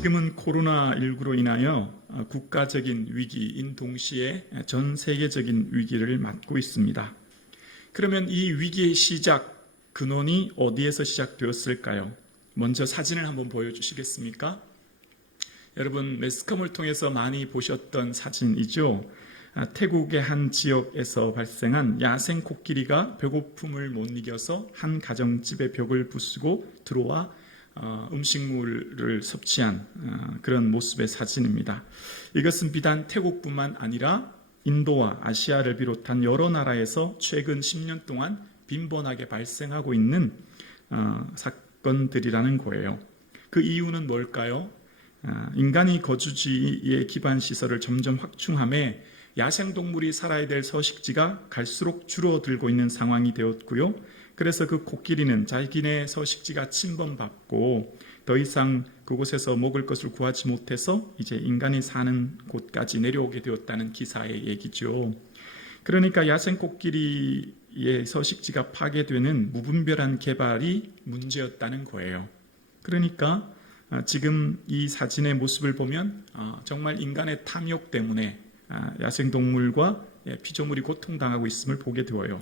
지금은 코로나19로 인하여 국가적인 위기인 동시에 전 세계적인 위기를 맞고 있습니다. 그러면 이 위기의 시작, 근원이 어디에서 시작되었을까요? 먼저 사진을 한번 보여주시겠습니까? 여러분, 매스컴을 통해서 많이 보셨던 사진이죠. 태국의 한 지역에서 발생한 야생 코끼리가 배고픔을 못 이겨서 한 가정집의 벽을 부수고 들어와 음식물을 섭취한 그런 모습의 사진입니다. 이것은 비단 태국뿐만 아니라 인도와 아시아를 비롯한 여러 나라에서 최근 10년 동안 빈번하게 발생하고 있는 사건들이라는 거예요. 그 이유는 뭘까요? 인간이 거주지의 기반 시설을 점점 확충함에 야생동물이 살아야 될 서식지가 갈수록 줄어들고 있는 상황이 되었고요. 그래서 그 코끼리는 자기네 서식지가 침범받고 더 이상 그곳에서 먹을 것을 구하지 못해서 이제 인간이 사는 곳까지 내려오게 되었다는 기사의 얘기죠. 그러니까 야생 코끼리의 서식지가 파괴되는 무분별한 개발이 문제였다는 거예요. 그러니까 지금 이 사진의 모습을 보면 정말 인간의 탐욕 때문에 야생동물과 피조물이 고통당하고 있음을 보게 되어요.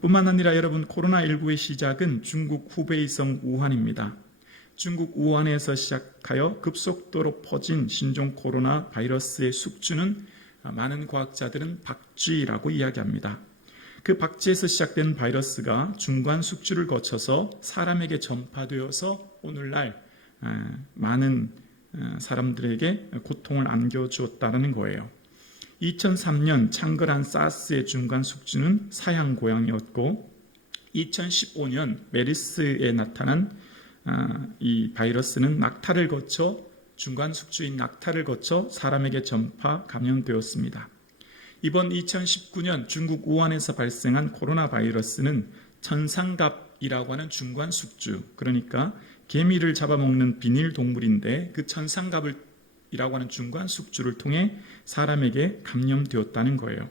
뿐만 아니라 여러분, 코로나19의 시작은 중국 후베이성 우한입니다. 중국 우한에서 시작하여 급속도로 퍼진 신종 코로나 바이러스의 숙주는 많은 과학자들은 박쥐라고 이야기합니다. 그 박쥐에서 시작된 바이러스가 중간 숙주를 거쳐서 사람에게 전파되어서 오늘날 많은 사람들에게 고통을 안겨주었다는 거예요. 2003년 창궐한 사스의 중간 숙주는 사양 고양이였고 2015년 메르스에 나타난 이 바이러스는 낙타를 거쳐 중간 숙주인 낙타를 거쳐 사람에게 전파 감염되었습니다. 이번 2019년 중국 우한에서 발생한 코로나 바이러스는 천상갑이라고 하는 중간 숙주, 그러니까 개미를 잡아먹는 비닐 동물인데 그 천상갑이라고 하는 중간 숙주를 통해 사람에게 감염되었다는 거예요.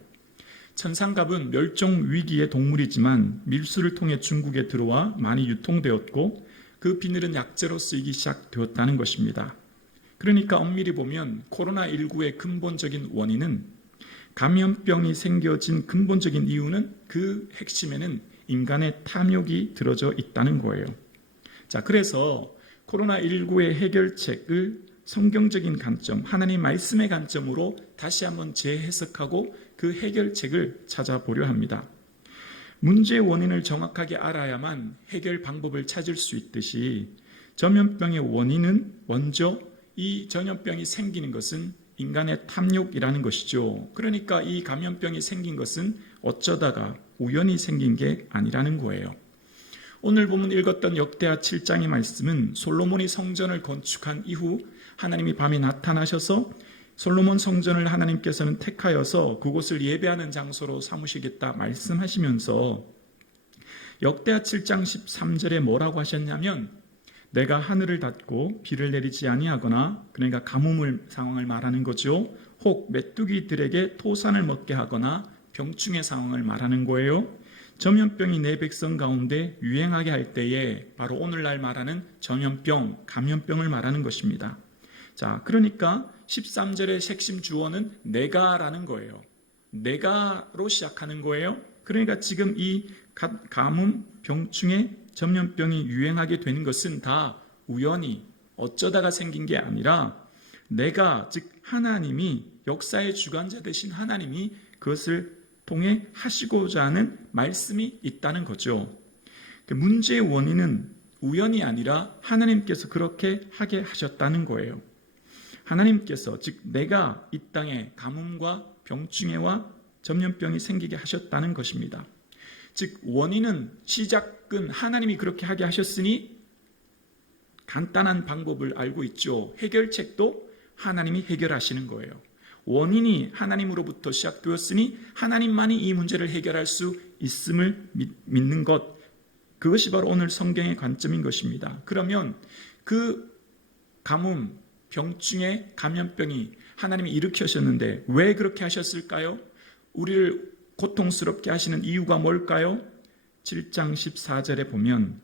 천상갑은 멸종 위기의 동물이지만 밀수를 통해 중국에 들어와 많이 유통되었고 그 비늘은 약재로 쓰이기 시작되었다는 것입니다. 그러니까 엄밀히 보면 코로나19의 근본적인 원인은 감염병이 생겨진 근본적인 이유는 그 핵심에는 인간의 탐욕이 들어져 있다는 거예요. 자, 그래서 코로나19의 해결책을 성경적인 관점, 하나님 말씀의 관점으로 다시 한번 재해석하고 그 해결책을 찾아보려 합니다. 문제의 원인을 정확하게 알아야만 해결 방법을 찾을 수 있듯이 전염병의 원인은 먼저 이 전염병이 생기는 것은 인간의 탐욕이라는 것이죠. 그러니까 이 감염병이 생긴 것은 어쩌다가 우연히 생긴 게 아니라는 거예요. 오늘 보면 읽었던 역대하 7장의 말씀은 솔로몬이 성전을 건축한 이후 하나님이 밤에 나타나셔서 솔로몬 성전을 하나님께서는 택하여서 그곳을 예배하는 장소로 삼으시겠다 말씀하시면서 역대하 7장 13절에 뭐라고 하셨냐면 내가 하늘을 닫고 비를 내리지 아니하거나, 그러니까 가뭄을 상황을 말하는 거죠. 혹 메뚜기들에게 토산을 먹게 하거나 병충해 상황을 말하는 거예요. 전염병이 내 백성 가운데 유행하게 할 때에 바로 오늘날 말하는 전염병, 감염병을 말하는 것입니다. 자, 그러니까 13절의 핵심 주어는 내가라는 거예요. 내가로 시작하는 거예요. 그러니까 지금 이 가뭄, 병충해, 전염병이 유행하게 되는 것은 다 우연히 어쩌다가 생긴 게 아니라 내가, 즉 하나님이, 역사의 주관자 되신 하나님이 그것을 통해 하시고자 하는 말씀이 있다는 거죠. 문제의 원인은 우연이 아니라 하나님께서 그렇게 하게 하셨다는 거예요. 하나님께서, 즉 내가 이 땅에 가뭄과 병충해와 전염병이 생기게 하셨다는 것입니다. 즉 원인은, 시작은 하나님이 그렇게 하게 하셨으니 간단한 방법을 알고 있죠. 해결책도 하나님이 해결하시는 거예요. 원인이 하나님으로부터 시작되었으니 하나님만이 이 문제를 해결할 수 있음을 믿는 것, 그것이 바로 오늘 성경의 관점인 것입니다. 그러면 그 가뭄, 병충해, 감염병이 하나님이 일으키셨는데 왜 그렇게 하셨을까요? 우리를 고통스럽게 하시는 이유가 뭘까요? 7장 14절에 보면,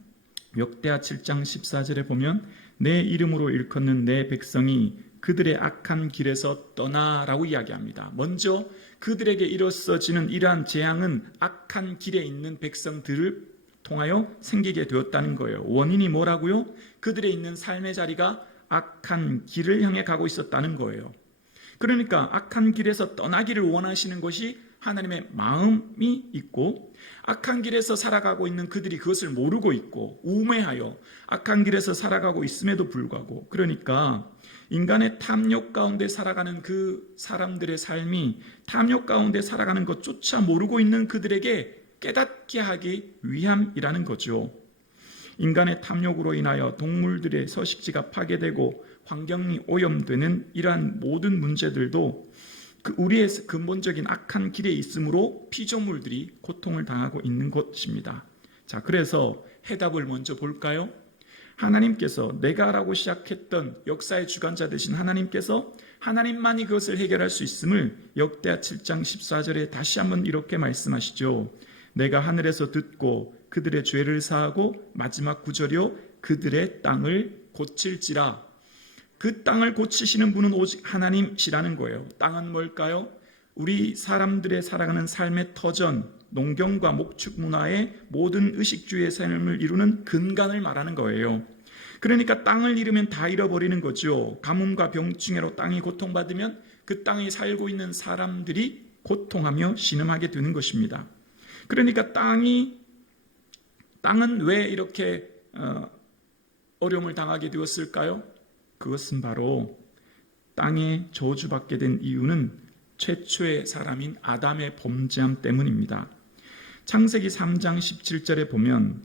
역대하 7장 14절에 보면 내 이름으로 일컫는 내 백성이 그들의 악한 길에서 떠나라고 이야기합니다. 먼저 그들에게 일어서지는 이러한 재앙은 악한 길에 있는 백성들을 통하여 생기게 되었다는 거예요. 원인이 뭐라고요? 그들의 있는 삶의 자리가 악한 길을 향해 가고 있었다는 거예요. 그러니까 악한 길에서 떠나기를 원하시는 것이 하나님의 마음이 있고, 악한 길에서 살아가고 있는 그들이 그것을 모르고 있고 우매하여 악한 길에서 살아가고 있음에도 불구하고, 그러니까 인간의 탐욕 가운데 살아가는 그 사람들의 삶이 탐욕 가운데 살아가는 것조차 모르고 있는 그들에게 깨닫게 하기 위함이라는 거죠. 인간의 탐욕으로 인하여 동물들의 서식지가 파괴되고 환경이 오염되는 이러한 모든 문제들도 우리의 근본적인 악한 길에 있으므로 피조물들이 고통을 당하고 있는 것입니다. 자, 그래서 해답을 먼저 볼까요? 하나님께서 내가라고 시작했던 역사의 주관자 되신 하나님께서 하나님만이 그것을 해결할 수 있음을 역대하 7장 14절에 다시 한번 이렇게 말씀하시죠. 내가 하늘에서 듣고 그들의 죄를 사하고, 마지막 구절이요, 그들의 땅을 고칠지라. 그 땅을 고치시는 분은 오직 하나님이시라는 거예요. 땅은 뭘까요? 우리 사람들의 살아가는 삶의 터전, 농경과 목축 문화의 모든 의식주의의 삶을 이루는 근간을 말하는 거예요. 그러니까 땅을 잃으면 다 잃어버리는 거죠. 가뭄과 병충해로 땅이 고통받으면 그 땅에 살고 있는 사람들이 고통하며 신음하게 되는 것입니다. 그러니까 땅은 왜 이렇게 어려움을 당하게 되었을까요? 그것은 바로 땅에 저주받게 된 이유는 최초의 사람인 아담의 범죄함 때문입니다. 창세기 3장 17절에 보면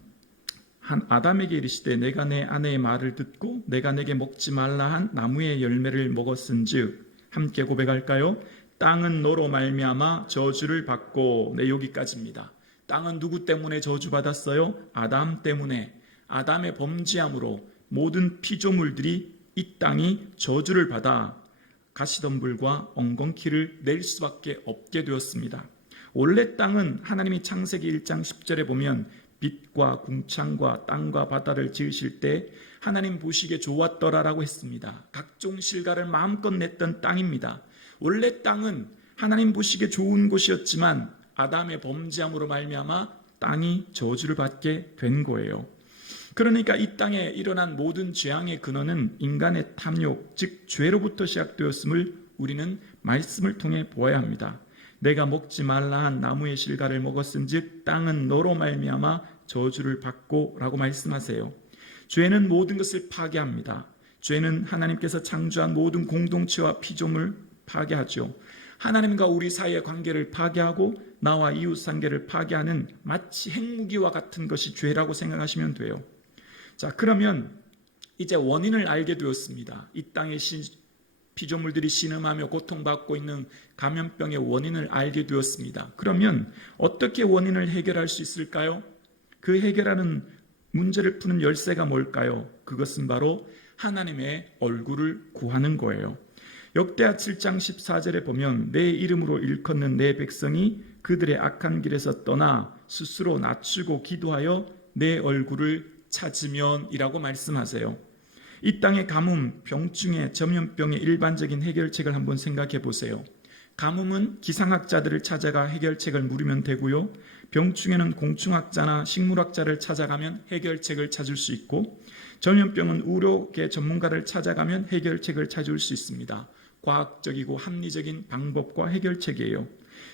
아담에게 이르시되 내가 내 아내의 말을 듣고 내가 내게 먹지 말라 한 나무의 열매를 먹었은즉, 함께 고백할까요? 땅은 너로 말미암아 저주를 받고. 네, 여기까지입니다. 땅은 누구 때문에 저주받았어요? 아담 때문에. 아담의 범죄함으로 모든 피조물들이 이 땅이 저주를 받아 가시덤불과 엉겅퀴를 낼 수밖에 없게 되었습니다. 원래 땅은 하나님이 창세기 1장 10절에 보면 빛과 궁창과 땅과 바다를 지으실 때 하나님 보시기에 좋았더라라고 했습니다. 각종 실과를 마음껏 냈던 땅입니다. 원래 땅은 하나님 보시기에 좋은 곳이었지만 아담의 범죄함으로 말미암아 땅이 저주를 받게 된 거예요. 그러니까 이 땅에 일어난 모든 재앙의 근원은 인간의 탐욕, 즉 죄로부터 시작되었음을 우리는 말씀을 통해 보아야 합니다. 내가 먹지 말라 한 나무의 실과를 먹었은즉 땅은 너로 말미암아 저주를 받고 라고 말씀하세요. 죄는 모든 것을 파괴합니다. 죄는 하나님께서 창조한 모든 공동체와 피조물을 파괴하죠. 하나님과 우리 사이의 관계를 파괴하고 나와 이웃 관계를 파괴하는 마치 핵무기와 같은 것이 죄라고 생각하시면 돼요. 자, 그러면 이제 원인을 알게 되었습니다. 이 땅의 피조물들이 신음하며 고통받고 있는 감염병의 원인을 알게 되었습니다. 그러면 어떻게 원인을 해결할 수 있을까요? 그 해결하는 문제를 푸는 열쇠가 뭘까요? 그것은 바로 하나님의 얼굴을 구하는 거예요. 역대하 7장 14절에 보면 내 이름으로 일컫는 내 백성이 그들의 악한 길에서 떠나 스스로 낮추고 기도하여 내 얼굴을 찾으면 이라고 말씀하세요. 이 땅의 가뭄, 병충해, 전염병의 일반적인 해결책을 한번 생각해 보세요. 가뭄은 기상학자들을 찾아가 해결책을 물으면 되고요. 병충해는 공충학자나 식물학자를 찾아가면 해결책을 찾을 수 있고, 전염병은 의료계 전문가를 찾아가면 해결책을 찾을 수 있습니다. 과학적이고 합리적인 방법과 해결책이에요.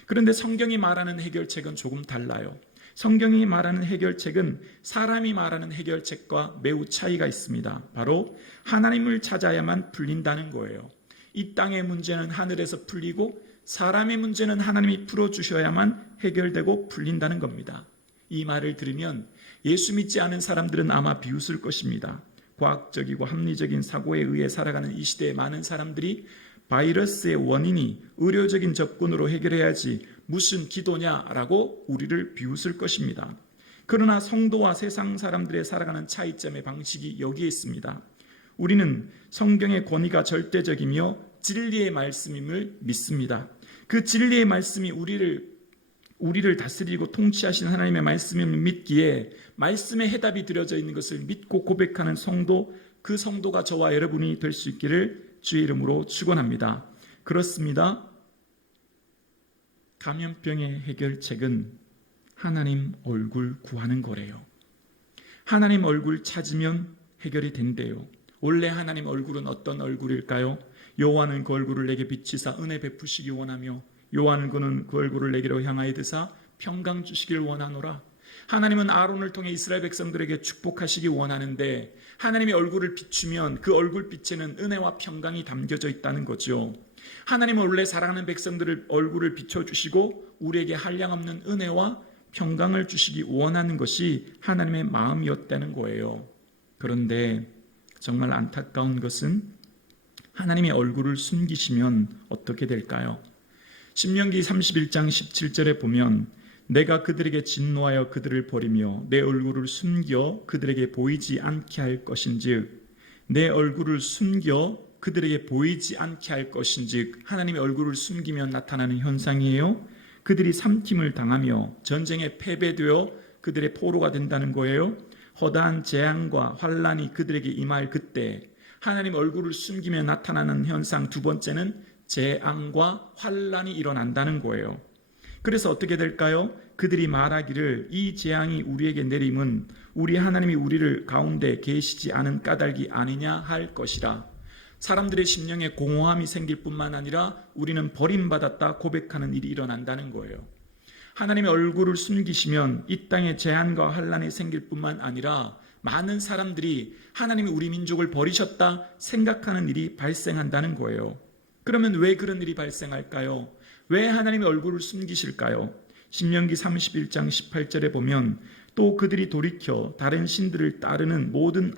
그런데 성경이 말하는 해결책은 조금 달라요. 성경이 말하는 해결책은 사람이 말하는 해결책과 매우 차이가 있습니다. 바로 하나님을 찾아야만 풀린다는 거예요. 이 땅의 문제는 하늘에서 풀리고 사람의 문제는 하나님이 풀어주셔야만 해결되고 풀린다는 겁니다. 이 말을 들으면 예수 믿지 않은 사람들은 아마 비웃을 것입니다. 과학적이고 합리적인 사고에 의해 살아가는 이 시대의 많은 사람들이 바이러스의 원인이 의료적인 접근으로 해결해야지 무슨 기도냐라고 우리를 비웃을 것입니다. 그러나 성도와 세상 사람들의 살아가는 차이점의 방식이 여기에 있습니다. 우리는 성경의 권위가 절대적이며 진리의 말씀임을 믿습니다. 그 진리의 말씀이 우리를 다스리고 통치하신 하나님의 말씀임을 믿기에 말씀의 해답이 드려져 있는 것을 믿고 고백하는 성도 그 성도가 저와 여러분이 될 수 있기를 주의 이름으로 축원합니다. 그렇습니다. 감염병의 해결책은 하나님 얼굴 구하는 거래요. 하나님 얼굴 찾으면 해결이 된대요. 원래 하나님 얼굴은 어떤 얼굴일까요? 여호와는 그 얼굴을 내게 비치사 은혜 베푸시기 원하며 여호와는 그는 그 얼굴을 내게로 향하여 드사 평강 주시길 원하노라. 하나님은 아론을 통해 이스라엘 백성들에게 축복하시기 원하는데 하나님의 얼굴을 비추면 그 얼굴빛에는 은혜와 평강이 담겨져 있다는 거죠. 하나님은 원래 사랑하는 백성들을 얼굴을 비춰주시고 우리에게 한량없는 은혜와 평강을 주시기 원하는 것이 하나님의 마음이었다는 거예요. 그런데 정말 안타까운 것은 하나님의 얼굴을 숨기시면 어떻게 될까요? 신명기 31장 17절에 보면 내가 그들에게 진노하여 그들을 버리며 내 얼굴을 숨겨 그들에게 보이지 않게 할 것인즉 내 얼굴을 숨겨 그들에게 보이지 않게 할 것인즉 하나님의 얼굴을 숨기면 나타나는 현상이에요. 그들이 삼킴을 당하며 전쟁에 패배되어 그들의 포로가 된다는 거예요. 허다한 재앙과 환란이 그들에게 임할 그때 하나님 얼굴을 숨기며 나타나는 현상 두 번째는 재앙과 환란이 일어난다는 거예요. 그래서 어떻게 될까요? 그들이 말하기를 이 재앙이 우리에게 내림은 우리 하나님이 우리를 가운데 계시지 않은 까닭이 아니냐 할 것이라. 사람들의 심령에 공허함이 생길 뿐만 아니라 우리는 버림받았다 고백하는 일이 일어난다는 거예요. 하나님의 얼굴을 숨기시면 이 땅에 재앙과 환란이 생길 뿐만 아니라 많은 사람들이 하나님이 우리 민족을 버리셨다 생각하는 일이 발생한다는 거예요. 그러면 왜 그런 일이 발생할까요? 왜 하나님의 얼굴을 숨기실까요? 신명기 31장 18절에 보면 또 그들이 돌이켜 다른 신들을 따르는 모든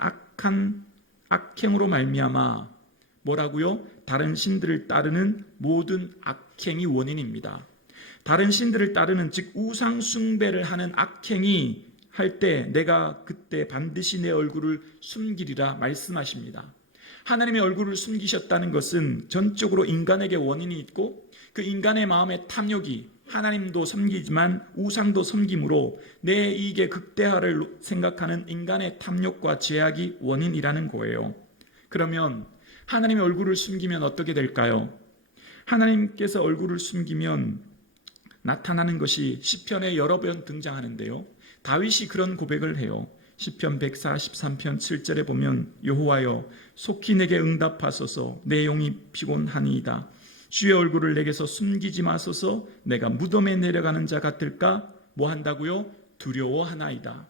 악행으로 말미암아 뭐라고요? 다른 신들을 따르는 모든 악행이 원인입니다. 다른 신들을 따르는 즉 우상 숭배를 하는 악행이 할 때 내가 그때 반드시 내 얼굴을 숨기리라 말씀하십니다. 하나님의 얼굴을 숨기셨다는 것은 전적으로 인간에게 원인이 있고 그 인간의 마음의 탐욕이 하나님도 섬기지만 우상도 섬김으로 내 이익의 극대화를 생각하는 인간의 탐욕과 죄악이 원인이라는 거예요. 그러면 하나님의 얼굴을 숨기면 어떻게 될까요? 하나님께서 얼굴을 숨기면 나타나는 것이 시편에 여러 번 등장하는데요. 다윗이 그런 고백을 해요. 시편 143편 7절에 보면 여호와여 속히 내게 응답하소서 내 영이 피곤하니이다. 주의 얼굴을 내게서 숨기지 마소서 내가 무덤에 내려가는 자 같을까? 뭐 한다고요? 두려워하나이다.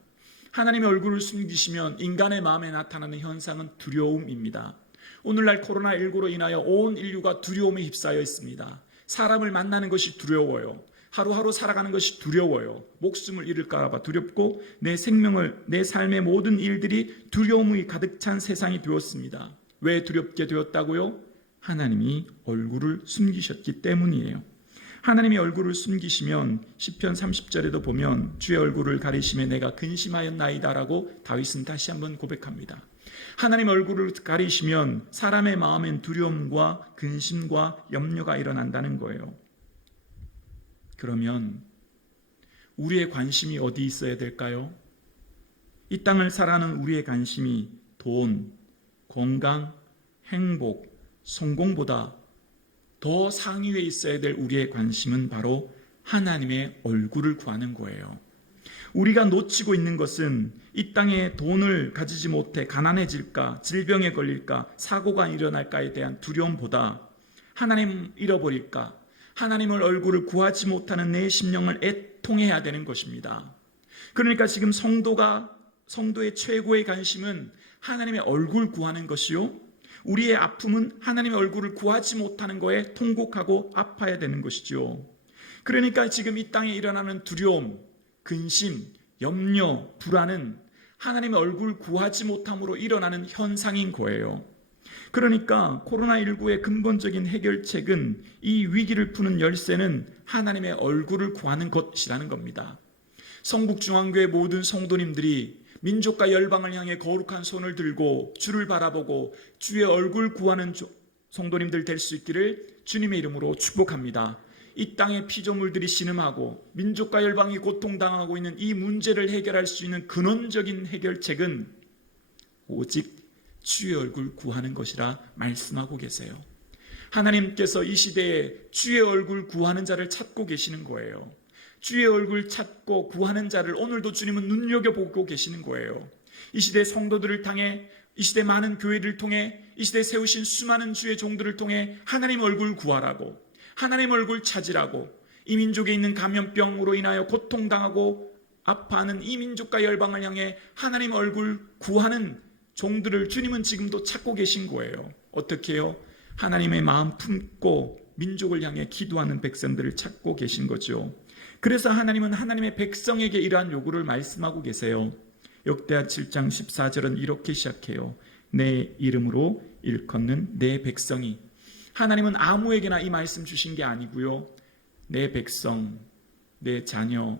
하나님의 얼굴을 숨기시면 인간의 마음에 나타나는 현상은 두려움입니다. 오늘날 코로나19로 인하여 온 인류가 두려움에 휩싸여 있습니다. 사람을 만나는 것이 두려워요. 하루하루 살아가는 것이 두려워요. 목숨을 잃을까 봐 두렵고 내 생명을, 내 삶의 모든 일들이 두려움이 가득 찬 세상이 되었습니다. 왜 두렵게 되었다고요? 하나님이 얼굴을 숨기셨기 때문이에요. 하나님이 얼굴을 숨기시면 시편 30절에도 보면 주의 얼굴을 가리심에 내가 근심하였나이다라고 다윗은 다시 한번 고백합니다. 하나님 얼굴을 가리시면 사람의 마음엔 두려움과 근심과 염려가 일어난다는 거예요. 그러면 우리의 관심이 어디 있어야 될까요? 이 땅을 살아가는 우리의 관심이 돈, 건강, 행복, 성공보다 더 상위에 있어야 될 우리의 관심은 바로 하나님의 얼굴을 구하는 거예요. 우리가 놓치고 있는 것은 이 땅에 돈을 가지지 못해 가난해질까, 질병에 걸릴까, 사고가 일어날까에 대한 두려움보다 하나님 잃어버릴까, 하나님의 얼굴을 구하지 못하는 내 심령을 애통해야 되는 것입니다. 그러니까 지금 성도의 최고의 관심은 하나님의 얼굴 구하는 것이요, 우리의 아픔은 하나님의 얼굴을 구하지 못하는 거에 통곡하고 아파야 되는 것이죠. 그러니까 지금 이 땅에 일어나는 두려움, 근심, 염려, 불안은 하나님의 얼굴 구하지 못함으로 일어나는 현상인 거예요. 그러니까 코로나19의 근본적인 해결책은 이 위기를 푸는 열쇠는 하나님의 얼굴을 구하는 것이라는 겁니다. 성북중앙교회 모든 성도님들이 민족과 열방을 향해 거룩한 손을 들고 주를 바라보고 주의 얼굴 구하는 성도님들 될 수 있기를 주님의 이름으로 축복합니다. 이 땅의 피조물들이 신음하고 민족과 열방이 고통당하고 있는 이 문제를 해결할 수 있는 근원적인 해결책은 오직 주의 얼굴 구하는 것이라 말씀하고 계세요. 하나님께서 이 시대에 주의 얼굴 구하는 자를 찾고 계시는 거예요. 주의 얼굴 찾고 구하는 자를 오늘도 주님은 눈여겨보고 계시는 거예요. 이 시대 성도들을 통해, 이 시대 많은 교회를 통해, 이 시대 세우신 수많은 주의 종들을 통해 하나님 얼굴 구하라고, 하나님 얼굴 찾으라고, 이 민족에 있는 감염병으로 인하여 고통당하고 아파하는 이 민족과 열방을 향해 하나님 얼굴 구하는 종들을 주님은 지금도 찾고 계신 거예요. 어떻게 해요? 하나님의 마음 품고 민족을 향해 기도하는 백성들을 찾고 계신 거죠. 그래서 하나님은 하나님의 백성에게 이러한 요구를 말씀하고 계세요. 역대하 7장 14절은 이렇게 시작해요. 내 이름으로 일컫는 내 백성이. 하나님은 아무에게나 이 말씀 주신 게 아니고요, 내 백성, 내 자녀,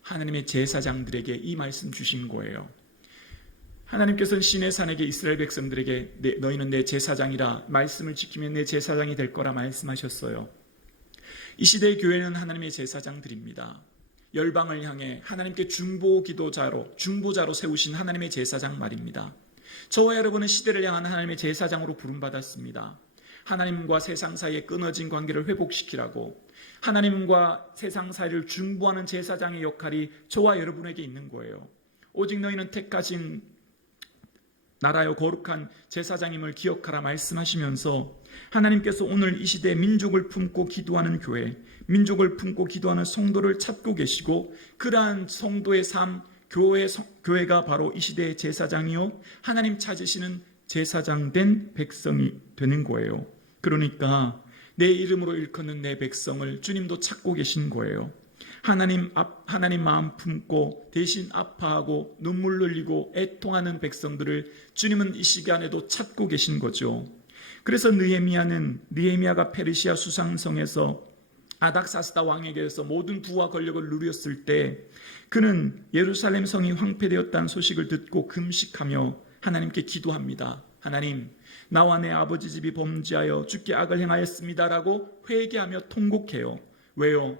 하나님의 제사장들에게 이 말씀 주신 거예요. 하나님께서는 시내산에게 이스라엘 백성들에게 너희는 내 제사장이라, 말씀을 지키면 내 제사장이 될 거라 말씀하셨어요. 이 시대의 교회는 하나님의 제사장들입니다. 열방을 향해 하나님께 중보자로 세우신 하나님의 제사장 말입니다. 저와 여러분은 시대를 향한 하나님의 제사장으로 부름받았습니다. 하나님과 세상 사이에 끊어진 관계를 회복시키라고, 하나님과 세상 사이를 중보하는 제사장의 역할이 저와 여러분에게 있는 거예요. 오직 너희는 택하신 나라여 거룩한 제사장임을 기억하라 말씀하시면서 하나님께서 오늘 이 시대에 민족을 품고 기도하는 교회, 민족을 품고 기도하는 성도를 찾고 계시고, 그러한 성도의 삶, 교회가 바로 이 시대의 제사장이요, 하나님 찾으시는 제사장 된 백성이 되는 거예요. 그러니까 내 이름으로 일컫는 내 백성을 주님도 찾고 계신 거예요. 하나님 마음 품고 대신 아파하고 눈물 흘리고 애통하는 백성들을 주님은 이 시간에도 찾고 계신 거죠. 그래서 느헤미야가 페르시아 수상성에서 아닥사스다 왕에게서 모든 부와 권력을 누렸을 때, 그는 예루살렘 성이 황폐되었다는 소식을 듣고 금식하며 하나님께 기도합니다. 하나님, 나와 내 아버지 집이 범죄하여 주께 악을 행하였습니다라고 회개하며 통곡해요. 왜요?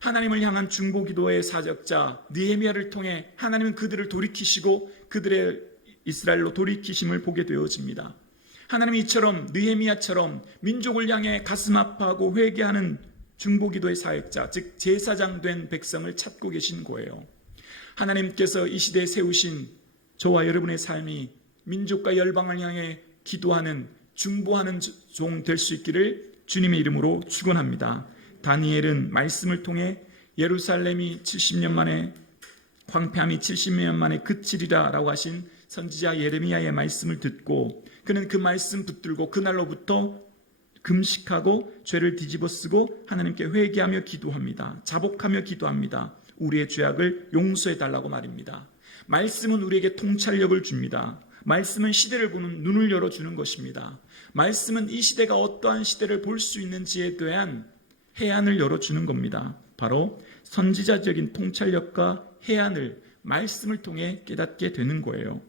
하나님을 향한 중보기도의 사적자 느헤미야를 통해 하나님은 그들을 돌이키시고 그들의 이스라엘로 돌이키심을 보게 되어집니다. 하나님이 이처럼 느헤미야처럼 민족을 향해 가슴 아파하고 회개하는 중보기도의 사역자, 즉 제사장 된 백성을 찾고 계신 거예요. 하나님께서 이 시대에 세우신 저와 여러분의 삶이 민족과 열방을 향해 기도하는, 중보하는 종 될 수 있기를 주님의 이름으로 축원합니다. 다니엘은 말씀을 통해 예루살렘이 70년 만에, 황폐함이 70년 만에 그치리라 라고 하신 선지자 예레미야의 말씀을 듣고, 그는 그 말씀 붙들고 그날로부터 금식하고 죄를 뒤집어쓰고 하나님께 회개하며 기도합니다. 자복하며 기도합니다. 우리의 죄악을 용서해 달라고 말입니다. 말씀은 우리에게 통찰력을 줍니다. 말씀은 시대를 보는 눈을 열어주는 것입니다. 말씀은 이 시대가 어떠한 시대를 볼 수 있는지에 대한 해안을 열어주는 겁니다. 바로 선지자적인 통찰력과 해안을 말씀을 통해 깨닫게 되는 거예요.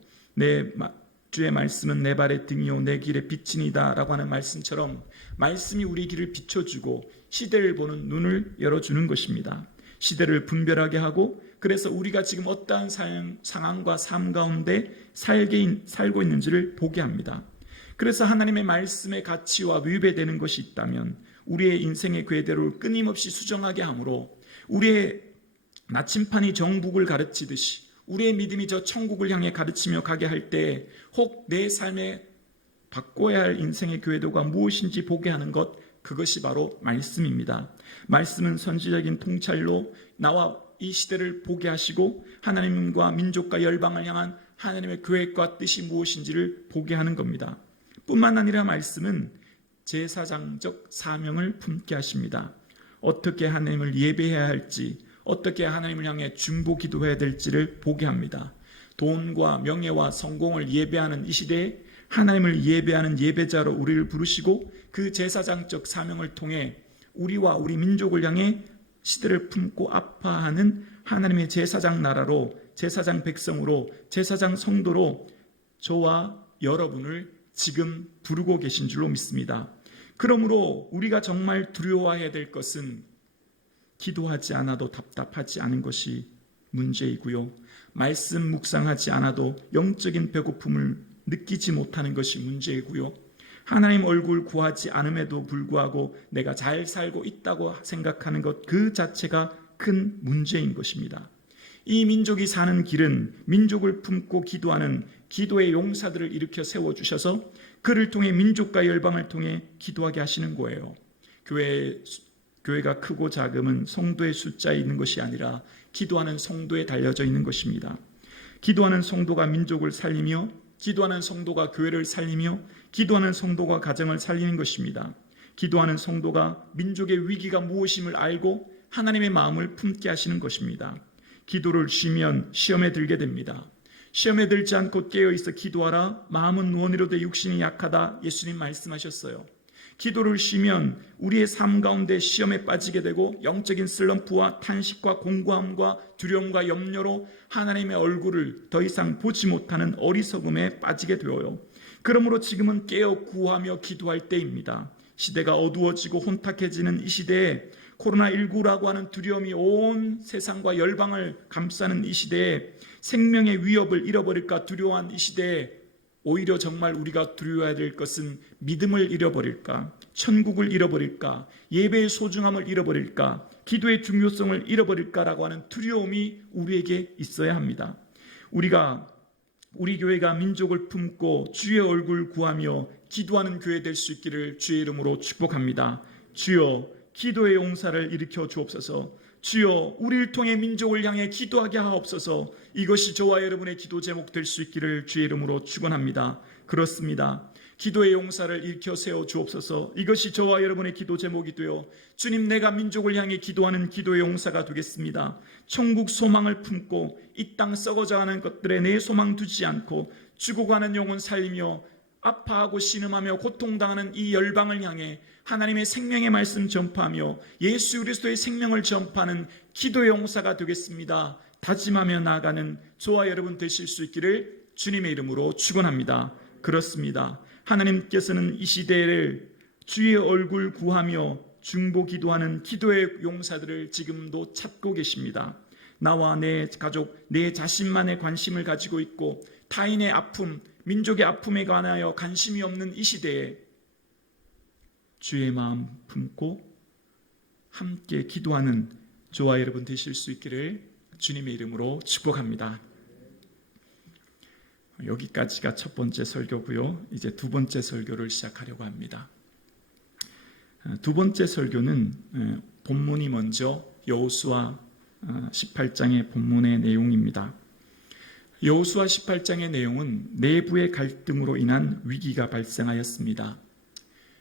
주의 말씀은 내 발의 등이요 내 길의 빛이니이다 라고 하는 말씀처럼 말씀이 우리 길을 비춰주고 시대를 보는 눈을 열어주는 것입니다. 시대를 분별하게 하고, 그래서 우리가 지금 어떠한 상황과 삶 가운데 살고 있는지를 보게 합니다. 그래서 하나님의 말씀의 가치와 위배되는 것이 있다면 우리의 인생의 궤대를 끊임없이 수정하게 하므로, 우리의 나침판이 정북을 가르치듯이 우리의 믿음이 저 천국을 향해 가르치며 가게 할 때 혹 내 삶에 바꿔야 할 인생의 궤도가 무엇인지 보게 하는 것, 그것이 바로 말씀입니다. 말씀은 선지적인 통찰로 나와 이 시대를 보게 하시고 하나님과 민족과 열방을 향한 하나님의 계획과 뜻이 무엇인지를 보게 하는 겁니다. 뿐만 아니라 말씀은 제사장적 사명을 품게 하십니다. 어떻게 하나님을 예배해야 할지, 어떻게 하나님을 향해 중보 기도해야 될지를 보게 합니다. 돈과 명예와 성공을 예배하는 이 시대에 하나님을 예배하는 예배자로 우리를 부르시고, 그 제사장적 사명을 통해 우리와 우리 민족을 향해 시대를 품고 아파하는 하나님의 제사장 나라로, 제사장 백성으로, 제사장 성도로 저와 여러분을 지금 부르고 계신 줄로 믿습니다. 그러므로 우리가 정말 두려워해야 될 것은 기도하지 않아도 답답하지 않은 것이 문제이고요, 말씀 묵상하지 않아도 영적인 배고픔을 느끼지 못하는 것이 문제이고요. 하나님 얼굴 구하지 않음에도 불구하고 내가 잘 살고 있다고 생각하는 것 그 자체가 큰 문제인 것입니다. 이 민족이 사는 길은 민족을 품고 기도하는 기도의 용사들을 일으켜 세워주셔서 그를 통해 민족과 열방을 통해 기도하게 하시는 거예요. 교회가 크고 작음은 성도의 숫자에 있는 것이 아니라 기도하는 성도에 달려져 있는 것입니다. 기도하는 성도가 민족을 살리며 기도하는 성도가 교회를 살리며 기도하는 성도가 가정을 살리는 것입니다. 기도하는 성도가 민족의 위기가 무엇임을 알고 하나님의 마음을 품게 하시는 것입니다. 기도를 쉬면 시험에 들게 됩니다. 시험에 들지 않고 깨어있어 기도하라. 마음은 원이로되 육신이 약하다. 예수님 말씀하셨어요. 기도를 쉬면 우리의 삶 가운데 시험에 빠지게 되고 영적인 슬럼프와 탄식과 공고함과 두려움과 염려로 하나님의 얼굴을 더 이상 보지 못하는 어리석음에 빠지게 되어요. 그러므로 지금은 깨어 구하며 기도할 때입니다. 시대가 어두워지고 혼탁해지는 이 시대에 코로나19라고 하는 두려움이 온 세상과 열방을 감싸는 이 시대에 생명의 위협을 잃어버릴까 두려워한 이 시대에 오히려 정말 우리가 두려워해야 될 것은 믿음을 잃어버릴까, 천국을 잃어버릴까, 예배의 소중함을 잃어버릴까, 기도의 중요성을 잃어버릴까라고 하는 두려움이 우리에게 있어야 합니다. 우리 교회가 민족을 품고 주의 얼굴 구하며 기도하는 교회 될 수 있기를 주의 이름으로 축복합니다. 주여 기도의 용사를 일으켜 주옵소서. 주여 우리를 통해 민족을 향해 기도하게 하옵소서. 이것이 저와 여러분의 기도 제목 될 수 있기를 주의 이름으로 축원합니다. 그렇습니다. 기도의 용사를 일으켜 세워 주옵소서. 이것이 저와 여러분의 기도 제목이 되어 주님 내가 민족을 향해 기도하는 기도의 용사가 되겠습니다. 천국 소망을 품고 이 땅 썩어져가는 것들에 내 소망 두지 않고 죽어가는 영혼 살리며 아파하고 신음하며 고통당하는 이 열방을 향해 하나님의 생명의 말씀 전파하며 예수 그리스도의 생명을 전파하는 기도의 용사가 되겠습니다. 다짐하며 나아가는 저와 여러분 되실 수 있기를 주님의 이름으로 축원합니다. 그렇습니다. 하나님께서는 이 시대를 주의 얼굴 구하며 중보 기도하는 기도의 용사들을 지금도 찾고 계십니다. 나와 내 가족, 내 자신만의 관심을 가지고 있고 타인의 아픔, 민족의 아픔에 관하여 관심이 없는 이 시대에 주의 마음 품고 함께 기도하는 저와 여러분 되실 수 있기를 주님의 이름으로 축복합니다. 여기까지가 첫 번째 설교고요. 이제 두 번째 설교를 시작하려고 합니다. 두 번째 설교는 본문이 먼저 여호수아 18장의 본문의 내용입니다. 여호수아 18장의 내용은 내부의 갈등으로 인한 위기가 발생하였습니다.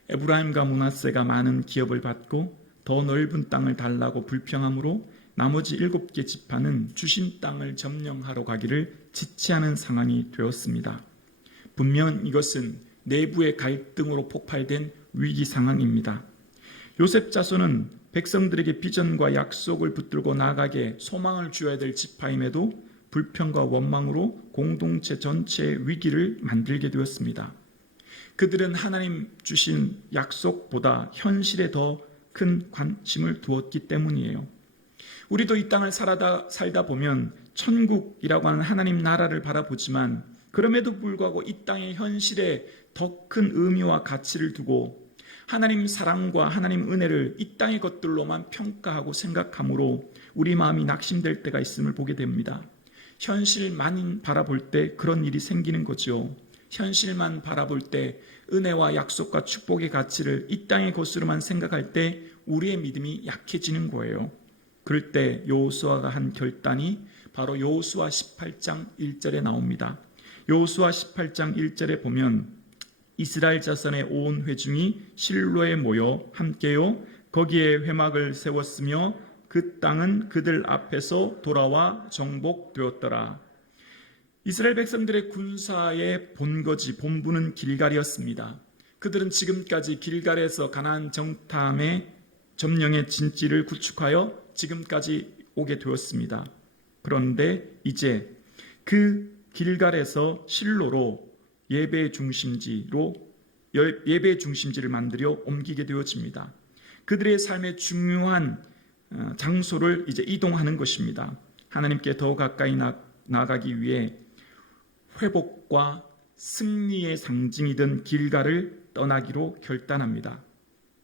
에브라임과 므낫세가 많은 기업을 받고 더 넓은 땅을 달라고 불평함으로 나머지 7개 지파는 주신 땅을 점령하러 가기를 지체하는 상황이 되었습니다. 분명 이것은 내부의 갈등으로 폭발된 위기 상황입니다. 요셉 자손은 백성들에게 비전과 약속을 붙들고 나아가게 소망을 주어야 될 지파임에도 불평과 원망으로 공동체 전체의 위기를 만들게 되었습니다. 그들은 하나님 주신 약속보다 현실에 더 큰 관심을 두었기 때문이에요. 우리도 이 땅을 살다 보면 천국이라고 하는 하나님 나라를 바라보지만 그럼에도 불구하고 이 땅의 현실에 더 큰 의미와 가치를 두고 하나님 사랑과 하나님 은혜를 이 땅의 것들로만 평가하고 생각함으로 우리 마음이 낙심될 때가 있음을 보게 됩니다. 현실만 바라볼 때 그런 일이 생기는 거죠. 현실만 바라볼 때 은혜와 약속과 축복의 가치를 이 땅의 것으로만 생각할 때 우리의 믿음이 약해지는 거예요. 그럴 때 여호수아가 한 결단이 바로 여호수아 18장 1절에 나옵니다. 여호수아 18장 1절에 보면 이스라엘 자손의 온 회중이 실로에 모여 함께요 거기에 회막을 세웠으며 그 땅은 그들 앞에서 돌아와 정복되었더라. 이스라엘 백성들의 군사의 본거지, 본부는 길갈이었습니다. 그들은 지금까지 길갈에서 가나안 정탐의 점령의 진지를 구축하여 지금까지 오게 되었습니다. 그런데 이제 그 길갈에서 실로로 예배 중심지를 만들어 옮기게 되어집니다. 그들의 삶의 중요한 장소를 이제 이동하는 것입니다. 하나님께 더 가까이 나가기 위해 회복과 승리의 상징이던 길가를 떠나기로 결단합니다.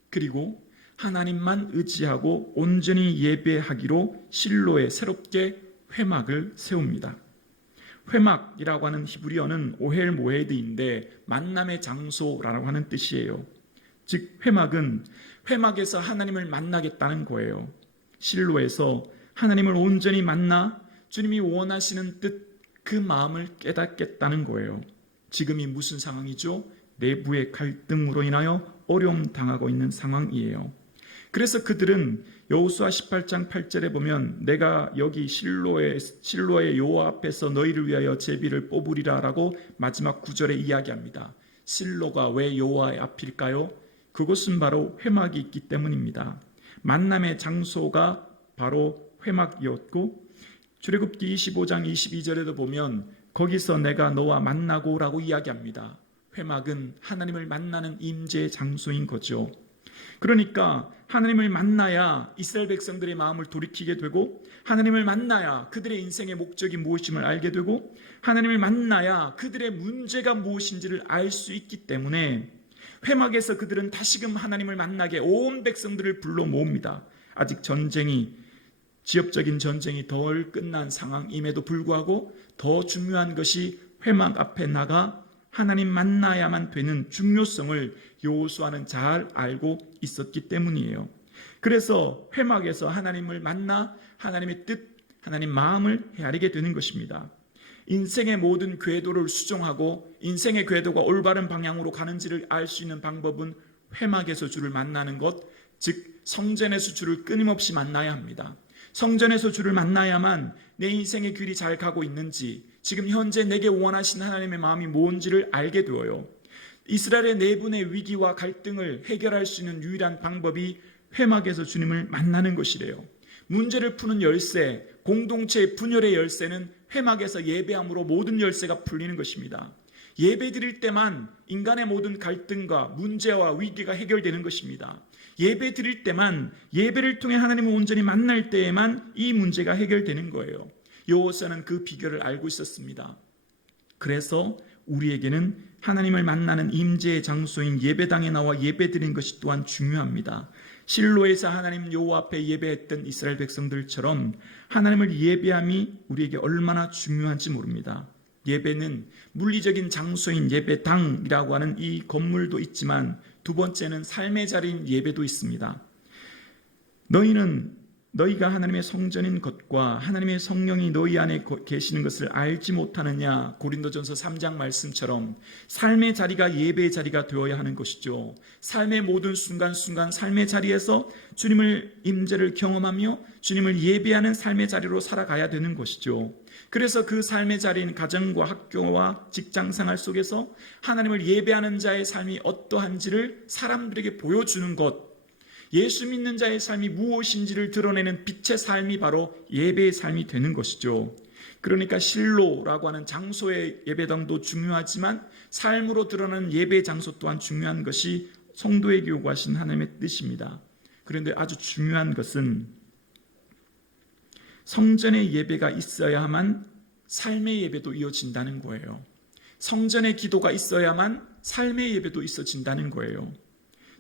그리고 하나님만 의지하고 온전히 예배하기로 실로에 새롭게 회막을 세웁니다. 회막이라고 하는 히브리어는 오헬 모헤드인데 만남의 장소라고 하는 뜻이에요. 즉 회막에서 하나님을 만나겠다는 거예요. 실로에서 하나님을 온전히 만나 주님이 원하시는 뜻, 그 마음을 깨닫겠다는 거예요. 지금이 무슨 상황이죠? 내부의 갈등으로 인하여 어려움 당하고 있는 상황이에요. 그래서 그들은 여호수아 18장 8절에 보면 내가 여기 실로의 여호와 앞에서 너희를 위하여 제비를 뽑으리라 라고 마지막 9절에 이야기합니다. 실로가 왜 여호와의 앞일까요? 그곳은 바로 회막이 있기 때문입니다. 만남의 장소가 바로 회막이었고 출애굽기 25장 22절에도 보면 거기서 내가 너와 만나고 라고 이야기합니다. 회막은 하나님을 만나는 임재의 장소인 거죠. 그러니까 하나님을 만나야 이스라엘 백성들의 마음을 돌이키게 되고 하나님을 만나야 그들의 인생의 목적이 무엇임을 알게 되고 하나님을 만나야 그들의 문제가 무엇인지를 알 수 있기 때문에 회막에서 그들은 다시금 하나님을 만나게 온 백성들을 불러 모읍니다. 아직 지역적인 전쟁이 덜 끝난 상황임에도 불구하고 더 중요한 것이 회막 앞에 나가 하나님 만나야만 되는 중요성을 여호수아는 잘 알고 있었기 때문이에요. 그래서 회막에서 하나님을 만나 하나님의 뜻, 하나님 마음을 헤아리게 되는 것입니다. 인생의 모든 궤도를 수정하고 인생의 궤도가 올바른 방향으로 가는지를 알 수 있는 방법은 회막에서 주를 만나는 것, 즉 성전에서 주를 끊임없이 만나야 합니다. 성전에서 주를 만나야만 내 인생의 길이 잘 가고 있는지, 지금 현재 내게 원하신 하나님의 마음이 뭔지를 알게 되어요. 이스라엘의 내분의 위기와 갈등을 해결할 수 있는 유일한 방법이 회막에서 주님을 만나는 것이래요. 문제를 푸는 열쇠, 공동체의 분열의 열쇠는 회막에서 예배함으로 모든 열쇠가 풀리는 것입니다. 예배 드릴 때만 인간의 모든 갈등과 문제와 위기가 해결되는 것입니다. 예배 드릴 때만, 예배를 통해 하나님을 온전히 만날 때에만 이 문제가 해결되는 거예요. 여호수아는 그 비결을 알고 있었습니다. 그래서 우리에게는 하나님을 만나는 임재의 장소인 예배당에 나와 예배드리는 것이 또한 중요합니다. 실로에서 하나님 여호와 앞에 예배했던 이스라엘 백성들처럼 하나님을 예배함이 우리에게 얼마나 중요한지 모릅니다. 예배는 물리적인 장소인 예배당이라고 하는 이 건물도 있지만 두 번째는 삶의 자리인 예배도 있습니다. 너희가 하나님의 성전인 것과 하나님의 성령이 너희 안에 계시는 것을 알지 못하느냐. 고린도전서 3장 말씀처럼 삶의 자리가 예배의 자리가 되어야 하는 것이죠. 삶의 모든 순간순간 삶의 자리에서 주님을 임재를 경험하며 주님을 예배하는 삶의 자리로 살아가야 되는 것이죠. 그래서 그 삶의 자리인 가정과 학교와 직장생활 속에서 하나님을 예배하는 자의 삶이 어떠한지를 사람들에게 보여주는 것, 예수 믿는 자의 삶이 무엇인지를 드러내는 빛의 삶이 바로 예배의 삶이 되는 것이죠. 그러니까 실로라고 하는 장소의 예배당도 중요하지만 삶으로 드러나는 예배의 장소 또한 중요한 것이 성도에게 요구하신 하나님의 뜻입니다. 그런데 아주 중요한 것은 성전의 예배가 있어야만 삶의 예배도 이어진다는 거예요. 성전의 기도가 있어야만 삶의 예배도 있어진다는 거예요.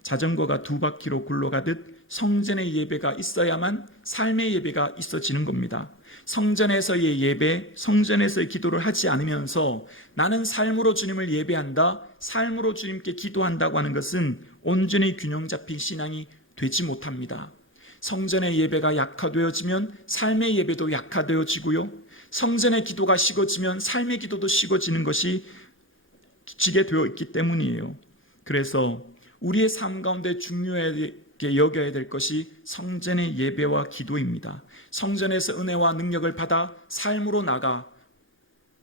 자전거가 두 바퀴로 굴러가듯 성전의 예배가 있어야만 삶의 예배가 있어지는 겁니다. 성전에서의 예배, 성전에서의 기도를 하지 않으면서 나는 삶으로 주님을 예배한다, 삶으로 주님께 기도한다고 하는 것은 온전히 균형 잡힌 신앙이 되지 못합니다. 성전의 예배가 약화되어지면 삶의 예배도 약화되어지고요. 성전의 기도가 식어지면 삶의 기도도 식어지는 것이 지게 되어 있기 때문이에요. 그래서 우리의 삶 가운데 중요하게 여겨야 될 것이 성전의 예배와 기도입니다. 성전에서 은혜와 능력을 받아 삶으로 나가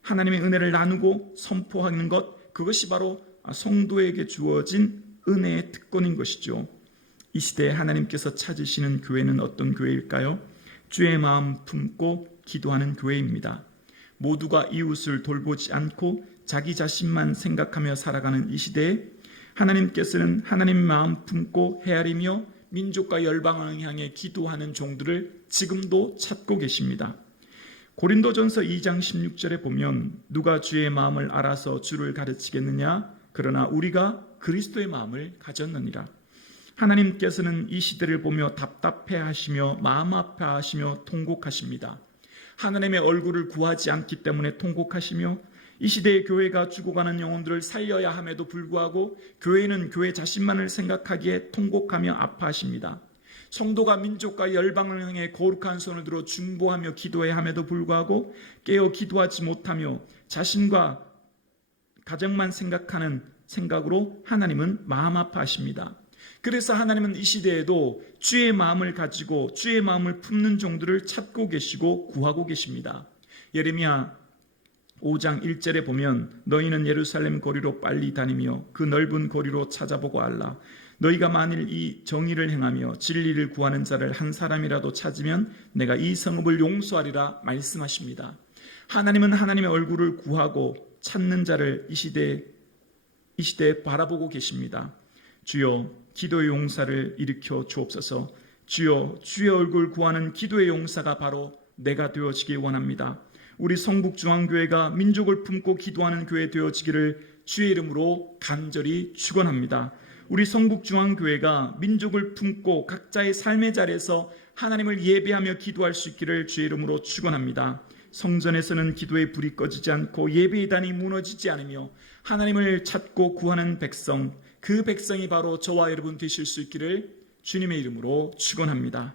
하나님의 은혜를 나누고 선포하는 것, 그것이 바로 성도에게 주어진 은혜의 특권인 것이죠. 이 시대에 하나님께서 찾으시는 교회는 어떤 교회일까요? 주의 마음 품고 기도하는 교회입니다. 모두가 이웃을 돌보지 않고 자기 자신만 생각하며 살아가는 이 시대에 하나님께서는 하나님 마음 품고 헤아리며 민족과 열방을 향해 기도하는 종들을 지금도 찾고 계십니다. 고린도전서 2장 16절에 보면 누가 주의 마음을 알아서 주를 가르치겠느냐? 그러나 우리가 그리스도의 마음을 가졌느니라. 하나님께서는 이 시대를 보며 답답해하시며 마음 아파하시며 통곡하십니다. 하나님의 얼굴을 구하지 않기 때문에 통곡하시며 이 시대의 교회가 죽어가는 영혼들을 살려야 함에도 불구하고 교회는 교회 자신만을 생각하기에 통곡하며 아파하십니다. 성도가 민족과 열방을 향해 거룩한 손을 들어 중보하며 기도해야 함에도 불구하고 깨어 기도하지 못하며 자신과 가정만 생각하는 생각으로 하나님은 마음 아파하십니다. 그래서 하나님은 이 시대에도 주의 마음을 가지고 주의 마음을 품는 종들을 찾고 계시고 구하고 계십니다. 예레미야 5장 1절에 보면 너희는 예루살렘 거리로 빨리 다니며 그 넓은 거리로 찾아보고 알라. 너희가 만일 이 정의를 행하며 진리를 구하는 자를 한 사람이라도 찾으면 내가 이 성읍을 용서하리라 말씀하십니다. 하나님은 하나님의 얼굴을 구하고 찾는 자를 이 시대에 바라보고 계십니다. 주여 기도의 용사를 일으켜 주옵소서. 주여 주의 얼굴 구하는 기도의 용사가 바로 내가 되어지기 원합니다. 우리 성북중앙교회가 민족을 품고 기도하는 교회 되어지기를 주의 이름으로 간절히 축원합니다. 우리 성북중앙교회가 민족을 품고 각자의 삶의 자리에서 하나님을 예배하며 기도할 수 있기를 주의 이름으로 축원합니다. 성전에서는 기도의 불이 꺼지지 않고 예배의 단이 무너지지 않으며 하나님을 찾고 구하는 백성, 그 백성이 바로 저와 여러분 되실 수 있기를 주님의 이름으로 축원합니다.